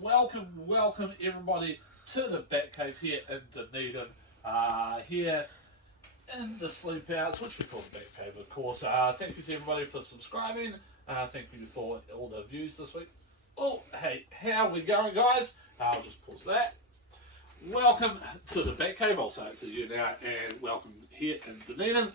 welcome everybody to the Batcave here in Dunedin, here in the sleep outs, which we call the Batcave, of course. Thank you to everybody for subscribing. Thank you for all the views this week. Oh, hey, how are we going, guys? I'll just pause that. Welcome to the Batcave. I'll say it to you now, and welcome here in Dunedin.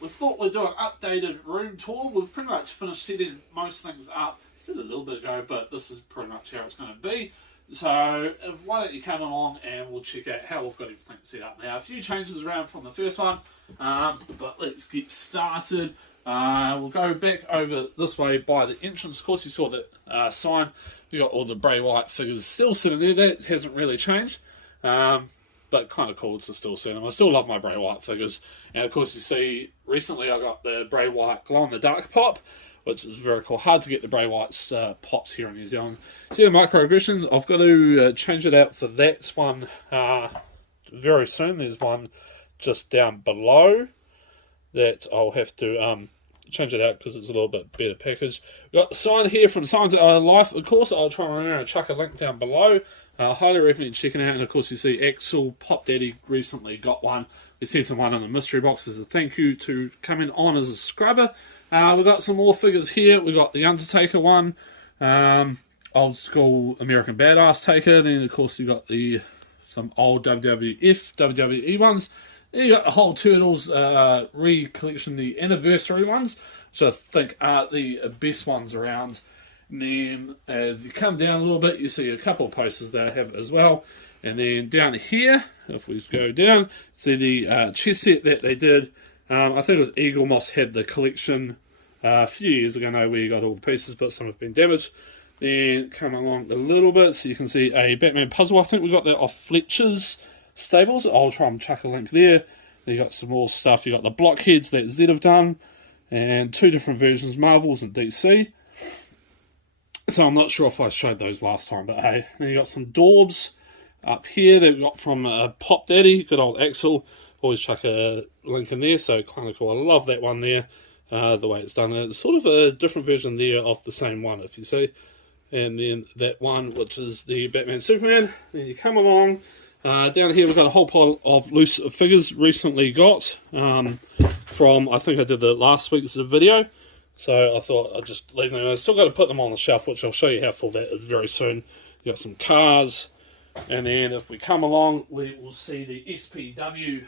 We thought we'd do an updated room tour. We've pretty much finished setting most things up. Said a little bit ago, but this is pretty much how it's going to be. So why don't you come along and we'll check out how we've got everything set up now. A few changes around from the first one, but let's get started. We'll go back over this way by the entrance. Of course, you saw the sign. You got all the Bray Wyatt figures still sitting there. That hasn't really changed, but kind of cool to still see them. I still love my Bray Wyatt figures. And of course, you see recently I got the Bray Wyatt glow in the dark pop, which is very cool. Hard to get the Bray Wyatt's pops here in New Zealand. See the microaggressions? I've got to change it out for that one very soon. There's one just down below that I'll have to change it out because it's a little bit better packaged. We've got the sign here from Signs of Life. Of course, I'll try and remember and chuck a link down below. Highly recommend checking it out. And of course, you see Axel Pop Daddy recently got one. We sent him one in a mystery box as a thank you to coming on as a scrubber. We've got some more figures here. We've got the Undertaker one, old school American Badass Taker. Then, of course, you've got some old WWE ones. Then you got the whole Turtles re-collection, the anniversary ones, which I think are the best ones around. And then, as you come down a little bit, you see a couple of posters that I have as well. And then down here, if we go down, see the chess set that they did. I think it was Eagle Moss had the collection a few years ago now where you got all the pieces, but some have been damaged. Then come along a little bit so you can see a Batman puzzle. I think we got that off Fletcher's Stables. I'll try and chuck a link there. Then you got some more stuff. You got the blockheads that Zed have done, and two different versions, Marvels and DC. So I'm not sure if I showed those last time, but hey. Then you got some Dorbs up here that we got from Pop Daddy, good old Axel. Always chuck a link in there, so kind of cool. I love that one there, the way it's done. It's sort of a different version there of the same one, if you see. And then that one, which is the Batman Superman. Then you come along. Down here we've got a whole pile of loose figures recently got from, I think I did the last week's video. So I thought I'd just leave them. I've still got to put them on the shelf, which I'll show you how full that is very soon. You got some cars. And then if we come along, we will see the SPW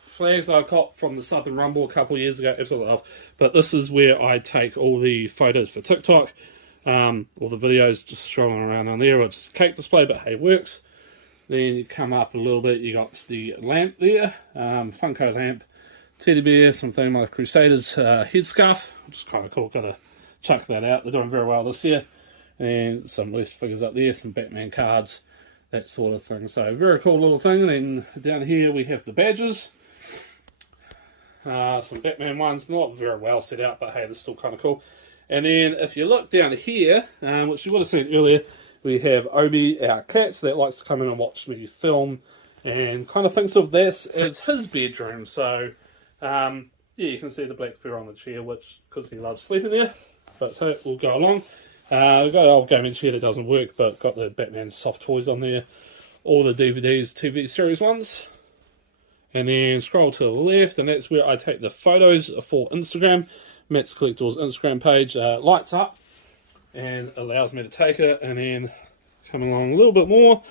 flags I got from the Southern Rumble a couple of years ago. Absolutely love. But this is where I take all the photos for TikTok. All the videos just strolling around on there. It's a cake display, but hey, works. Then you come up a little bit, you got the lamp there. Funko lamp, teddy bear, something like Crusaders headscarf, which is kind of cool. Got to chuck that out. They're doing very well this year. And some loose figures up there, some Batman cards, that sort of thing. So very cool little thing. And then down here we have the badges. Some Batman ones, not very well set out, but hey, they're still kind of cool. And then if you look down here, which you would have seen earlier, we have Obi, our cat, that likes to come in and watch me film and kind of thinks of this as his bedroom. So yeah, you can see the black fur on the chair, which because he loves sleeping there. But so we'll go along. We've got an old gaming chair that doesn't work, but got the Batman soft toys on there. All the DVDs, TV series ones. And then scroll to the left, and that's where I take the photos for Instagram. Matt's Collector's Instagram page lights up and allows me to take it. And then come along a little bit more.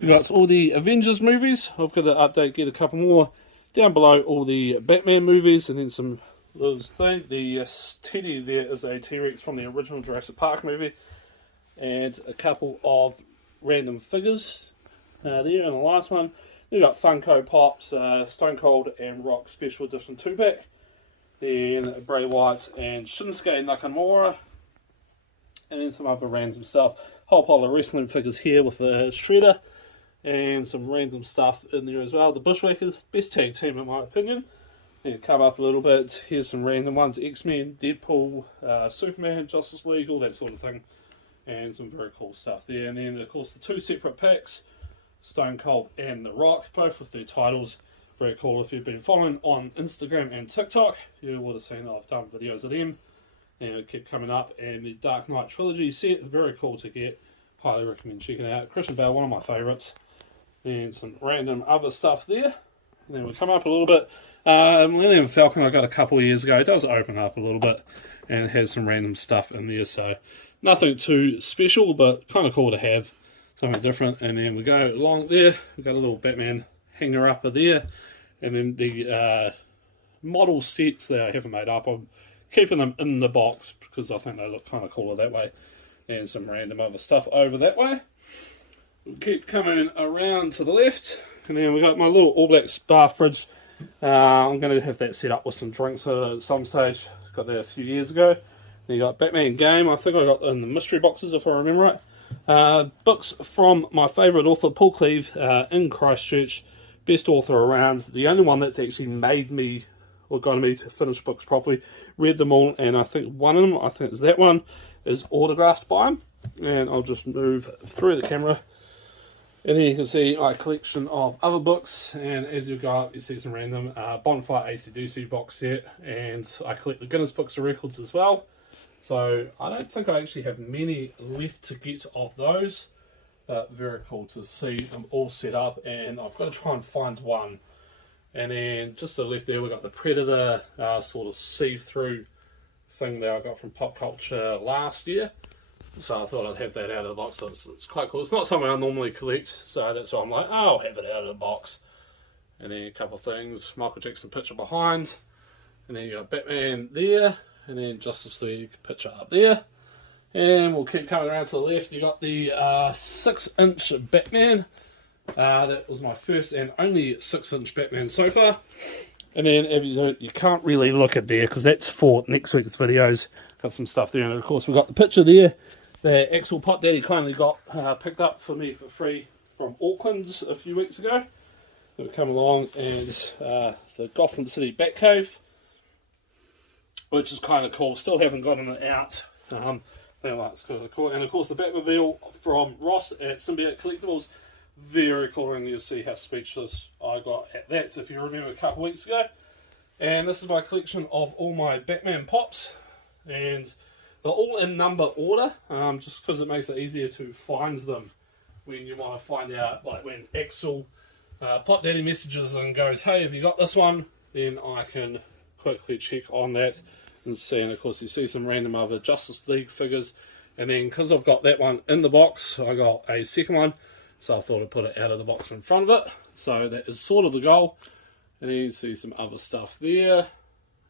We've got all the Avengers movies. I've got to update, get a couple more. Down below, all the Batman movies, and then some little thing. The teddy there is a T-Rex from the original Jurassic Park movie. And a couple of random figures there. And the last one, we've got Funko Pops, Stone Cold and Rock Special Edition 2-pack. Then Bray Wyatt and Shinsuke Nakamura. And then some other random stuff. Whole pile of wrestling figures here with a Shredder. And some random stuff in there as well. The Bushwhackers, best tag team in my opinion. Then come up a little bit. Here's some random ones. X-Men, Deadpool, Superman, Justice League, all that sort of thing. And some very cool stuff there. And then of course the two separate packs. Stone Cold and The Rock, both with their titles. Very cool. If you've been following on Instagram and TikTok, you would have seen I've done videos of them. and it kept coming up. And the Dark Knight trilogy set, very cool to get. Highly recommend checking it out. Christian Bale, one of my favourites. And some random other stuff there. And then we come up a little bit. Millennium Falcon I got a couple of years ago. It does open up a little bit and has some random stuff in there. So nothing too special, but kind of cool to have something different. And then we go along there. We've got a little Batman hanger upper there. And then the model sets that I haven't made up, I'm keeping them in the box because I think they look kind of cooler that way. And some random other stuff over that way. We'll keep coming around to the left. And then we got my little All Blacks bar fridge. I'm going to have that set up with some drinks at some stage. Got that a few years ago. Then you got Batman Game. I think I got in the mystery boxes if I remember right. Books from my favourite author, Paul Cleave, in Christchurch. Best author around. The only one that's actually made me or got me to finish books properly. Read them all, and I think one of them, I think it's that one, is autographed by him. And I'll just move through the camera. And then you can see my collection of other books, and as you go up you see some random Bonfire AC/DC box set, and I collect the Guinness Books of Records as well. So I don't think I actually have many left to get of those. Very cool to see them all set up, and I've got to try and find one. And then just to the left there we've got the Predator sort of see-through thing that I got from Pop Culture last year. So I thought I'd have that out of the box, so it's quite cool. It's not something I normally collect, so that's why I'm like, oh, I'll have it out of the box. And then a couple of things, Michael Jackson picture behind, and then you got Batman there, and then Justice League picture up there. And we'll keep coming around to the left, you got the 6-inch Batman. That was my first and only 6-inch Batman so far. And then if you can't really look at there, because that's for next week's videos. Got some stuff there, and of course we've got the picture there that Axel Pot Daddy kindly got picked up for me for free from Auckland a few weeks ago. We've come along, and the Gotham City Batcave, which is kind of cool. Still haven't gotten it out. I think it's kind of cool. And of course the Batmobile from Ross at Symbiote Collectibles, very cool, and you'll see how speechless I got at that, so if you remember a couple of weeks ago. And this is my collection of all my Batman pops, and they're all in number order, just because it makes it easier to find them when you want to find out, like when Axel Pot Daddy messages and goes, hey, have you got this one? Then I can quickly check on that and see. And of course you see some random other Justice League figures, and then because I've got that one in the box, I got a second one, so I thought I'd put it out of the box in front of it. So that is sort of the goal. And then you see some other stuff there.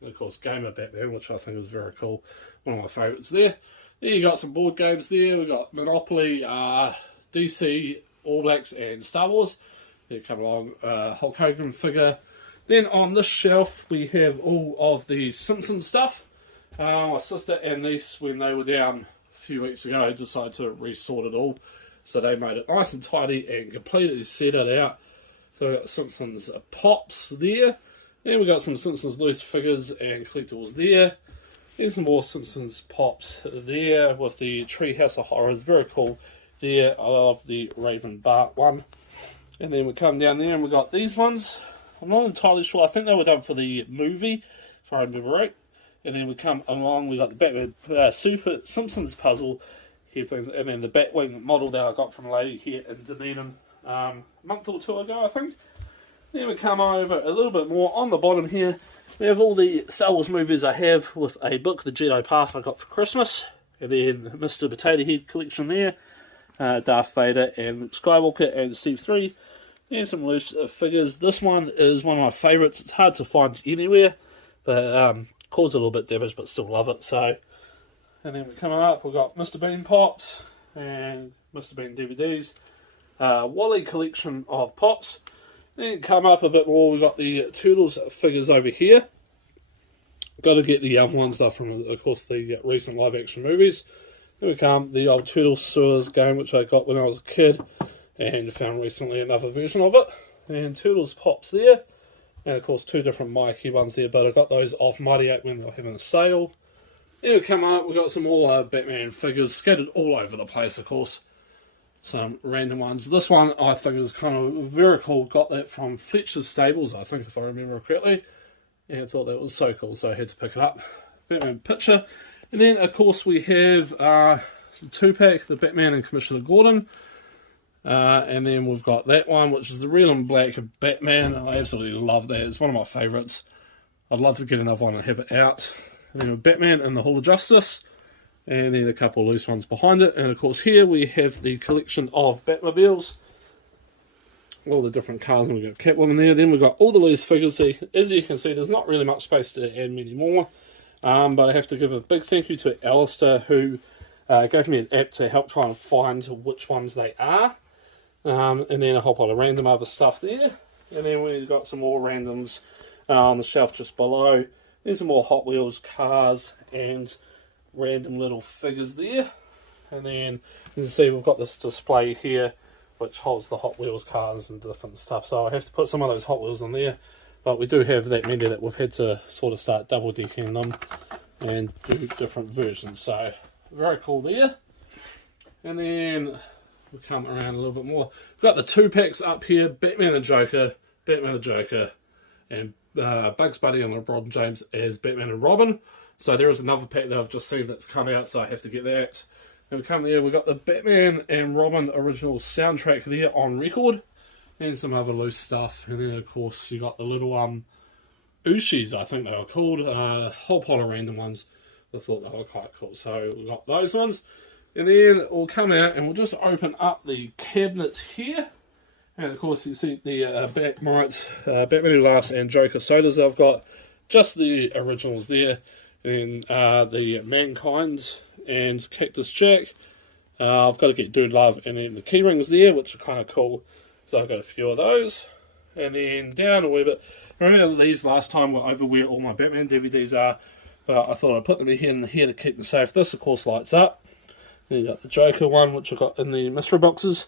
And of course Gamer Batman, which I think is very cool. One of my favourites there. Then you got some board games there. We've got Monopoly, DC, All Blacks and Star Wars. There come along, Hulk Hogan figure. Then on this shelf we have all of the Simpsons stuff. My sister and niece, when they were down a few weeks ago, decided to resort it all. So they made it nice and tidy and completely set it out. So we've got Simpsons pops there. Then we've got some Simpsons loose figures and collectibles there. There's some more Simpsons pops there with the Treehouse of Horrors. Very cool there. I love the Raven Bart one. And then we come down there and we've got these ones. I'm not entirely sure. I think they were done for the movie, if I remember right. And then we come along, we got the Batman Super Simpsons puzzle here, things, and then the Batwing model that I got from a lady here in Dunedin a month or two ago, I think. Then we come over a little bit more on the bottom here. We have all the Star Wars movies I have with a book, The Jedi Path, I got for Christmas. And then Mr. Potato Head collection there. Darth Vader and Luke Skywalker and Steve 3. And some loose figures. This one is one of my favourites. It's hard to find anywhere, but caused a little bit damage, but still love it. So, and then we're coming up, we've got Mr. Bean pops and Mr. Bean DVDs. Wally collection of pops. Then come up a bit more, we've got the Turtles figures over here. Got to get the young ones though from, of course, the recent live action movies. Then we come the old Turtles Sewers game, which I got when I was a kid, and found recently another version of it. And Turtles pops there. And of course 2 different Mikey ones there, but I got those off Mighty Ape when they were having a sale. Then we come up, we've got some more Batman figures scattered all over the place, of course. Some random ones. This one I think is kind of very cool. Got that from Fletcher's Stables, I think, if I remember correctly. And I thought that was so cool, so I had to pick it up. Batman picture. And then, of course, we have some 2-pack, the Batman and Commissioner Gordon. And then we've got that one, which is the Real and Black Batman. I absolutely love that. It's one of my favourites. I'd love to get another one and have it out. And then Batman and the Hall of Justice. And then a couple of loose ones behind it. And of course here we have the collection of Batmobiles. All the different cars, and we've got Catwoman there. Then we've got all the loose figures. See, as you can see, there's not really much space to add many more. But I have to give a big thank you to Alistair, who gave me an app to help try and find which ones they are. And then a whole lot of random other stuff there. And then we've got some more randoms on the shelf just below. There's some more Hot Wheels cars and random little figures there. And then, as you see, we've got this display here which holds the Hot Wheels cars and different stuff. So I have to put some of those Hot Wheels in there. But we do have that many that we've had to sort of start double decking them and do different versions. So, very cool there. And then we'll come around a little bit more. We've got the 2-packs up here, Batman and Joker, and Bugs Bunny and LeBron James as Batman and Robin. So there is another pack that I've just seen that's come out, so I have to get that. Then we come there, we've got the Batman and Robin original soundtrack there on record. And some other loose stuff. And then of course you got the little Ushis, I think they were called. Whole pot of random ones. I thought they were quite cool. So we got those ones. And then we'll come out and we'll just open up the cabinet here. And of course you see the Batmite, Batman Who Laughs and Joker sodas I've got. Just the originals there. And the Mankind and Cactus Jack. I've got to get Dude Love, and then the key rings there, which are kind of cool. So I've got a few of those. And then down a wee bit. Remember these last time were over where all my Batman DVDs are. But I thought I'd put them in here to keep them safe. This of course lights up. Then you got the Joker one, which I got in the mystery boxes.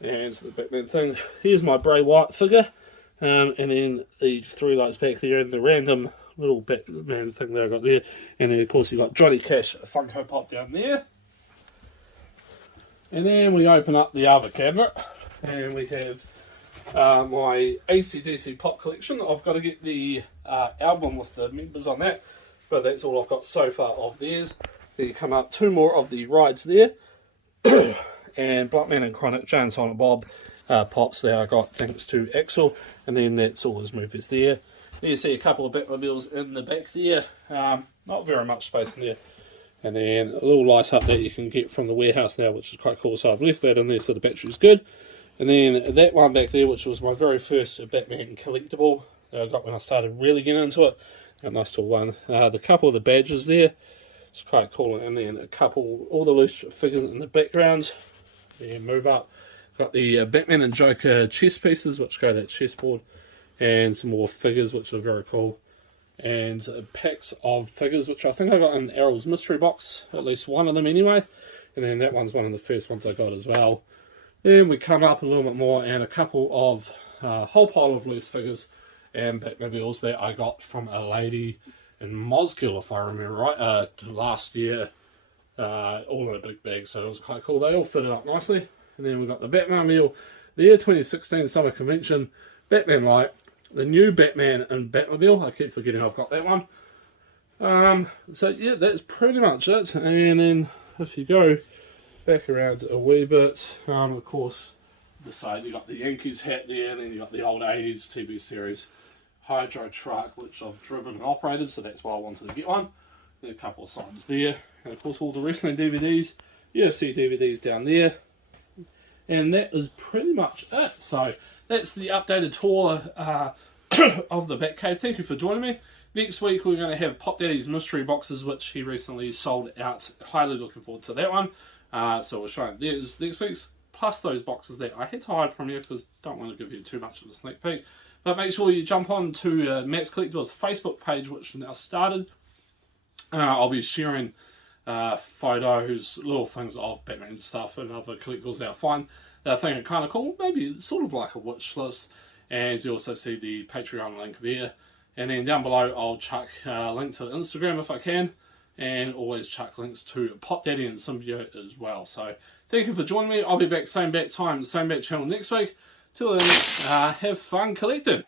And the Batman thing. Here's my Bray Wyatt figure. And then the 3 lights back there, and the random little Batman thing that I got there. And then of course you got Johnny Cash Funko Pop down there. And then we open up the other cabinet. And we have my AC/DC pop collection. I've got to get the album with the members on that. But that's all I've got so far of theirs. Then you come up 2 more of the rides there. And Bluntman and Chronic, Jay and Silent Bob pops there I got thanks to Axel. And then that's all his movies there. Then you see a couple of Batmobiles in the back there. Not very much space in there. And then a little light up that you can get from the warehouse now, which is quite cool. So I've left that in there so the battery's good. And then that one back there, which was my very first Batman collectible that I got when I started really getting into it. A nice little one. The couple of the badges there. It's quite cool. And then a couple, all the loose figures in the background. Then move up. Got the Batman and Joker chess pieces, which go to that chessboard. And some more figures, which are very cool. And packs of figures, which I think I got in Errol's mystery box. At least one of them anyway. And then that one's one of the first ones I got as well. Then we come up a little bit more, and a couple of whole pile of loose figures and Batmobiles that I got from a lady in Mosgiel, if I remember right, last year. All in a big bag, so it was quite cool. They all fitted up nicely. And then we've got the Batmobile, the year 2016 Summer Convention, Batman Light, the new Batman and Batmobile. I keep forgetting I've got that one. So yeah, that's pretty much it. And then if you go back around a wee bit, of course, the side you got the Yankees hat there, and then you got the old 80s TV series Hydro truck, which I've driven and operated, so that's why I wanted to get one. Then a couple of signs there, and of course all the wrestling DVDs, UFC DVDs down there. And that is pretty much it. So that's the updated tour of the Batcave. Thank you for joining me. Next week we're going to have Pop Daddy's mystery boxes, which he recently sold out. Highly looking forward to that one. So we'll show you theirs next week's, plus those boxes that I had to hide from you because I don't want to give you too much of a sneak peek. But make sure you jump on to Matt's Collectibles Facebook page, which is now started. I'll be sharing photos, little things of Batman stuff and other collectibles that I find that I think are kind of cool. Maybe sort of like a wish list. And you also see the Patreon link there. And then down below I'll chuck a link to Instagram if I can. And always chuck links to Pop Daddy and Symbiote as well. So thank you for joining me. I'll be back same bat time, same bat channel next week. Till then, have fun collecting.